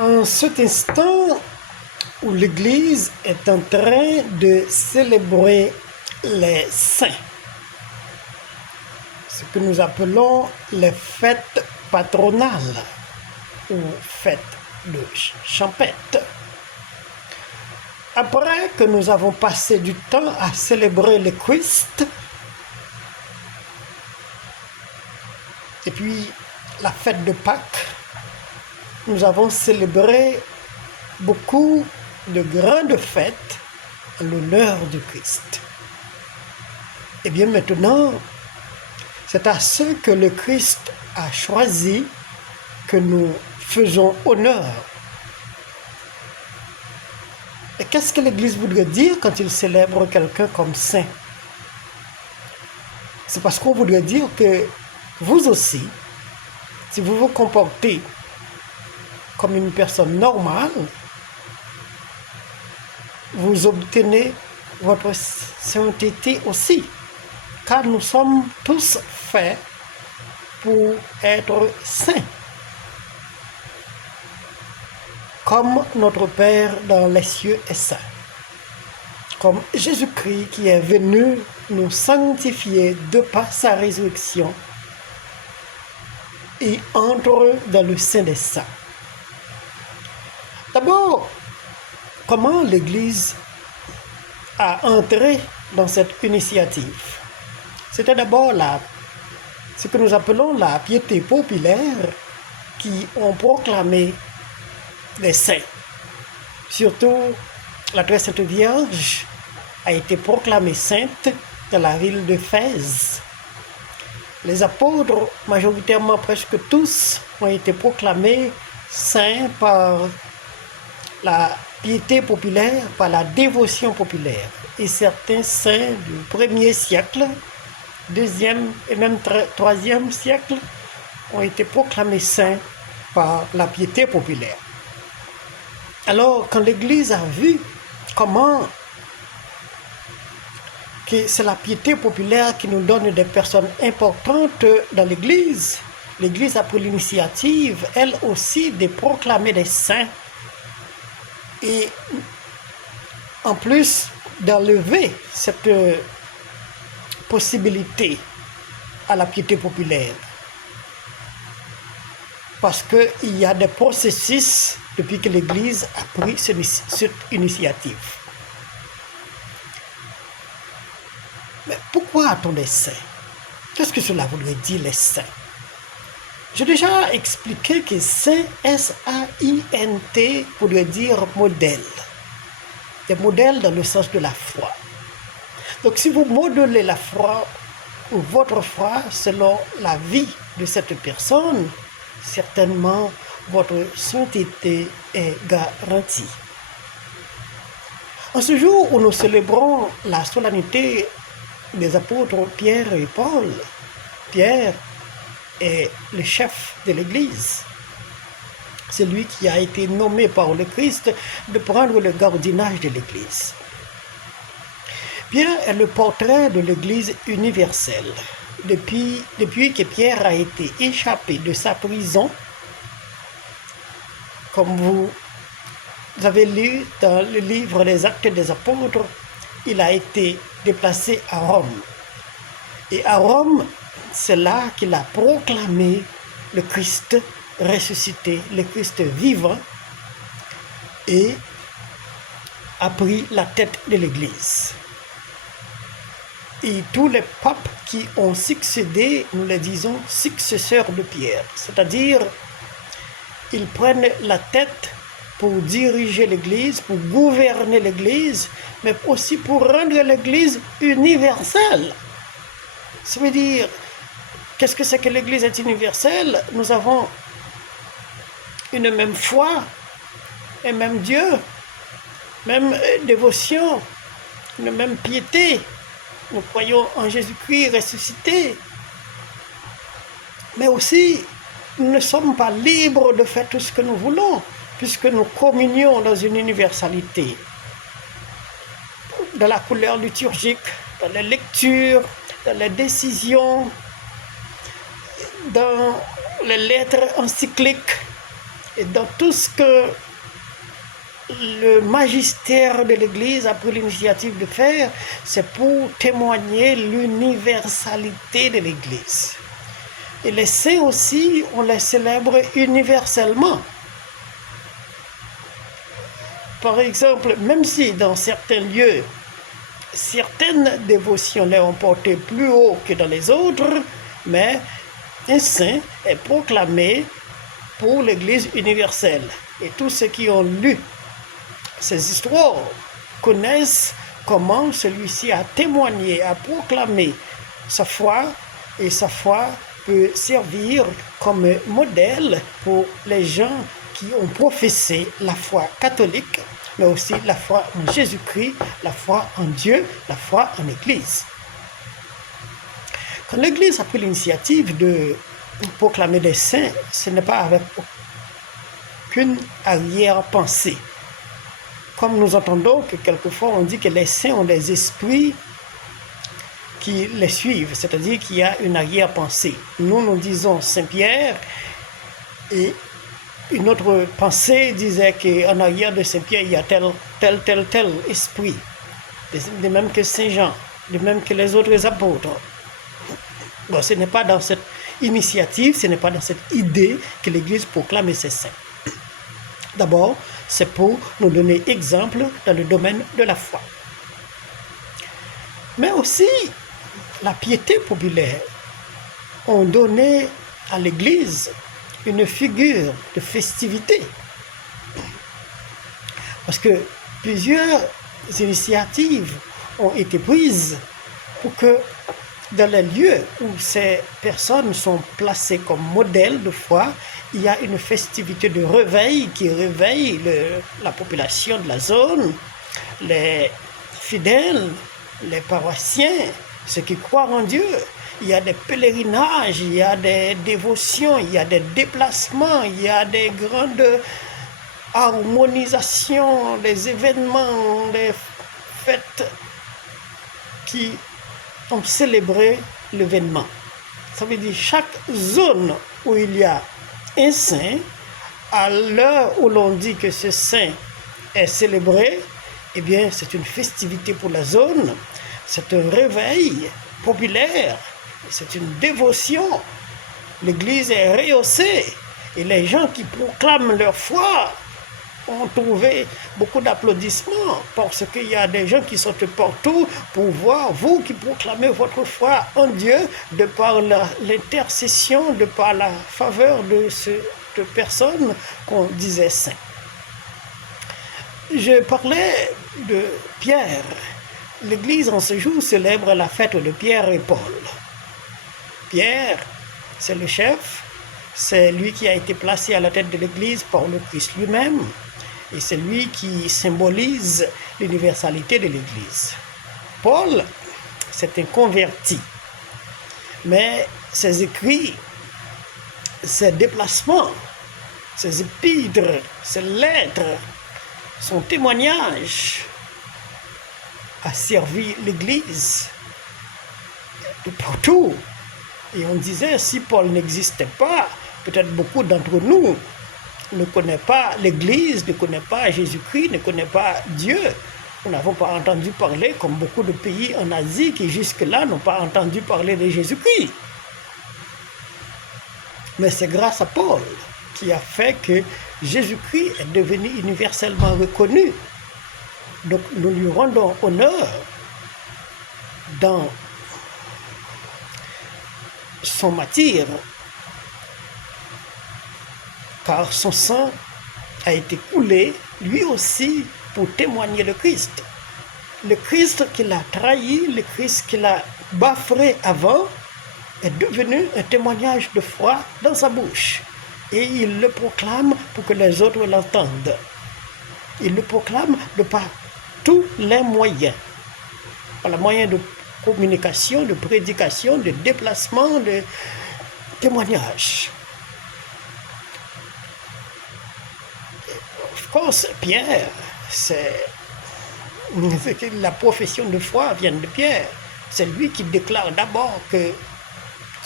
En cet instant où l'Église est en train de célébrer les saints, ce que nous appelons les fêtes patronales ou fêtes de champêtre. Après que nous avons passé du temps à célébrer le Christ, et puis la fête de Pâques, nous avons célébré beaucoup de grandes fêtes en l'honneur du Christ. Et bien maintenant, c'est à ceux que le Christ a choisi que nous faisons honneur. Et qu'est-ce que l'Église voudrait dire quand il célèbre quelqu'un comme saint? C'est parce qu'on voudrait dire que vous aussi, si vous vous comportez comme une personne normale, vous obtenez votre sainteté aussi, car nous sommes tous faits pour être saints, comme notre Père dans les cieux est saint, comme Jésus-Christ qui est venu nous sanctifier de par sa résurrection et entre dans le sein des saints. D'abord, comment l'Église a entré dans cette initiative? C'était d'abord ce que nous appelons la piété populaire qui ont proclamé les saints. Surtout, la très sainte Vierge a été proclamée sainte dans la ville d'Éphèse. Les apôtres, majoritairement presque tous, ont été proclamés saints par la piété populaire, par la dévotion populaire. Et certains saints du 1er siècle, 2e et même 3e siècle ont été proclamés saints par la piété populaire. Alors, quand l'Église a vu comment que c'est la piété populaire qui nous donne des personnes importantes dans l'Église, l'Église a pris l'initiative, elle aussi, de proclamer des saints et en plus d'enlever cette possibilité à la piété populaire. Parce qu'il y a des processus depuis que l'Église a pris cette initiative. Mais pourquoi a-t-on des saints? Qu'est-ce que cela voudrait dire, les saints? J'ai déjà expliqué que saint, S-A-I-N-T, voudrait dire modèle. Des modèles dans le sens de la foi. Donc si vous modelez la foi ou votre foi selon la vie de cette personne, certainement votre sainteté est garantie. En ce jour où nous célébrons la solennité des apôtres Pierre et Paul, Pierre est le chef de l'Église. C'est lui qui a été nommé par le Christ de prendre le gardiennage de l'Église. Pierre est le portrait de l'Église universelle. Depuis que Pierre a été échappé de sa prison, comme vous avez lu dans le livre des Actes des Apôtres, il a été déplacé à Rome. Et à Rome, c'est là qu'il a proclamé le Christ ressuscité, le Christ vivant, et a pris la tête de l'Église. Et tous les papes qui ont succédé, nous les disons successeurs de Pierre, c'est-à-dire ils prennent la tête pour diriger l'Église, pour gouverner l'Église, mais aussi pour rendre l'Église universelle. Ça veut dire, qu'est-ce que c'est que l'Église est universelle? Nous avons une même foi, un même Dieu, même dévotion, une même piété. Nous croyons en Jésus-Christ ressuscité. Mais aussi, nous ne sommes pas libres de faire tout ce que nous voulons, puisque nous communions dans une universalité. Dans la couleur liturgique, dans les lectures, dans les décisions, dans les lettres encycliques, Et dans tout ce que le magistère de l'Église a pris l'initiative de faire, c'est pour témoigner l'universalité de l'Église. Et les saints aussi, on les célèbre universellement. Par exemple, même si dans certains lieux, certaines dévotions les ont portées plus haut que dans les autres, mais un saint est proclamé pour l'Église universelle. Et tous ceux qui ont lu ces histoires connaissent comment celui-ci a témoigné, a proclamé sa foi, et sa foi peut servir comme modèle pour les gens qui ont professé la foi catholique, mais aussi la foi en Jésus-Christ, la foi en Dieu, la foi en l'Église. Quand l'Église a pris l'initiative de proclamer des saints, ce n'est pas avec aucune arrière-pensée. Comme nous entendons que quelquefois on dit que les saints ont des esprits qui les suivent, c'est-à-dire qu'il y a une arrière-pensée. Nous disons Saint-Pierre, et une autre pensée disait qu'en arrière de Saint-Pierre, il y a tel esprit, de même que Saint-Jean, de même que les autres apôtres. Bon, ce n'est pas dans cette initiative, ce n'est pas dans cette idée que l'Église proclame ses saints. D'abord, c'est pour nous donner exemple dans le domaine de la foi. Mais aussi, la piété populaire ont donné à l'Église une figure de festivité. Parce que plusieurs initiatives ont été prises pour que dans les lieux où ces personnes sont placées comme modèles de foi, il y a une festivité de réveil qui réveille la population de la zone, les fidèles, les paroissiens, ceux qui croient en Dieu. Il y a des pèlerinages, il y a des dévotions, il y a des déplacements, il y a des grandes harmonisations, des événements, des fêtes qui ont célébré l'événement. Ça veut dire chaque zone où il y a un saint, à l'heure où l'on dit que ce saint est célébré, eh bien c'est une festivité pour la zone, c'est un réveil populaire, c'est une dévotion. L'Église est rehaussée et les gens qui proclament leur foi ont trouvé beaucoup d'applaudissements parce qu'il y a des gens qui sont partout pour voir vous qui proclamez votre foi en Dieu de par l'intercession, de par la faveur de cette personne qu'on disait saint. Je parlais de Pierre. L'Église en ce jour célèbre la fête de Pierre et Paul. Pierre, c'est le chef, c'est lui qui a été placé à la tête de l'Église par le Christ lui-même, et c'est lui qui symbolise l'universalité de l'Église. Paul, c'est un converti, mais ses écrits, ses déplacements, ses épîtres, ses lettres, son témoignage a servi l'Église de partout. Et on disait, si Paul n'existait pas, peut-être beaucoup d'entre nous ne connaissent pas l'Église, ne connaissent pas Jésus-Christ, ne connaissent pas Dieu. Nous n'avons pas entendu parler, comme beaucoup de pays en Asie qui jusque-là n'ont pas entendu parler de Jésus-Christ. Mais c'est grâce à Paul qui a fait que Jésus-Christ est devenu universellement reconnu. Donc nous lui rendons honneur dans son martyre, car son sang a été coulé lui aussi pour témoigner le Christ. Le Christ qu'il a trahi, le Christ qu'il a bafoué avant, est devenu un témoignage de foi dans sa bouche. Et il le proclame pour que les autres l'entendent. Il le proclame de par tous les moyens. Par les moyens de communication, de prédication, de déplacement, de témoignage. Of course, Pierre, c'est la profession de foi vient de Pierre. C'est lui qui déclare d'abord que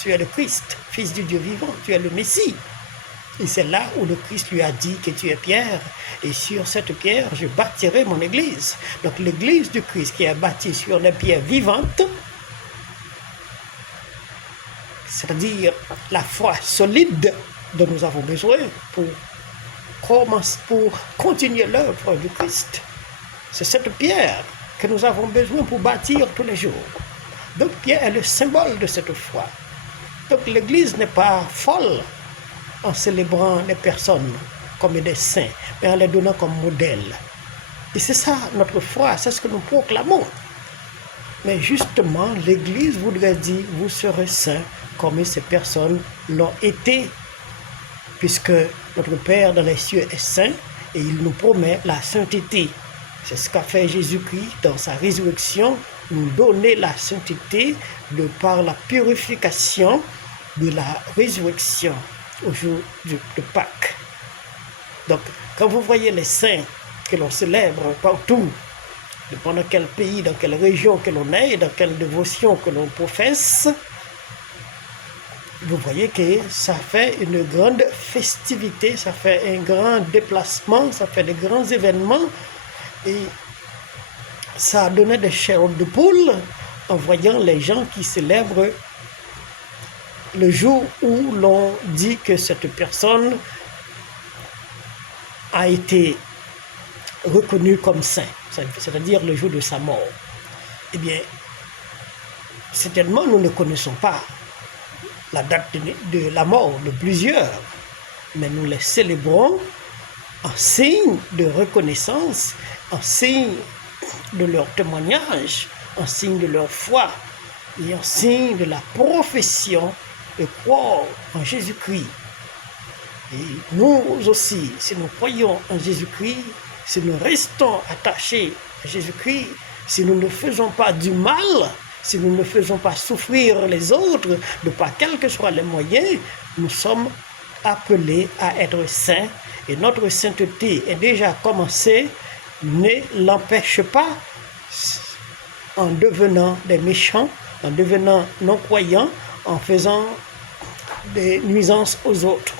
tu es le Christ, fils du Dieu vivant, tu es le Messie. Et c'est là où le Christ lui a dit que tu es Pierre, et sur cette pierre, je bâtirai mon église. Donc l'église du Christ qui est bâtie sur des pierres vivantes, c'est-à-dire la foi solide dont nous avons besoin pour continuer l'œuvre du Christ. C'est cette pierre que nous avons besoin pour bâtir tous les jours. Donc Pierre est le symbole de cette foi. Donc l'Église n'est pas folle en célébrant les personnes comme des saints, mais en les donnant comme modèle. Et c'est ça notre foi, c'est ce que nous proclamons. Mais justement, l'Église voudrait dire, vous serez saints comme ces personnes l'ont été, puisque notre Père dans les cieux est saint et il nous promet la sainteté. C'est ce qu'a fait Jésus-Christ dans sa résurrection, nous donner la sainteté de par la purification de la résurrection au jour de Pâques. Donc, quand vous voyez les saints que l'on célèbre partout, dépendant dans quel pays, dans quelle région que l'on est, dans quelle dévotion que l'on professe, vous voyez que ça fait une grande festivité, ça fait un grand déplacement, ça fait des grands événements. Et ça a donné des chairs de poule en voyant les gens qui célèbrent le jour où l'on dit que cette personne a été reconnue comme saint, c'est-à-dire le jour de sa mort. Eh bien, certainement nous ne connaissons pas la date de la mort de plusieurs, mais nous les célébrons en signe de reconnaissance, en signe de leur témoignage, en signe de leur foi et en signe de la profession de croire en Jésus-Christ. Et nous aussi, si nous croyons en Jésus-Christ, si nous restons attachés à Jésus-Christ, si nous ne faisons pas du mal, si nous ne faisons pas souffrir les autres, de par quels que soient les moyens, nous sommes appelés à être saints. Et notre sainteté est déjà commencée, ne l'empêche pas en devenant des méchants, en devenant non-croyants, en faisant des nuisances aux autres.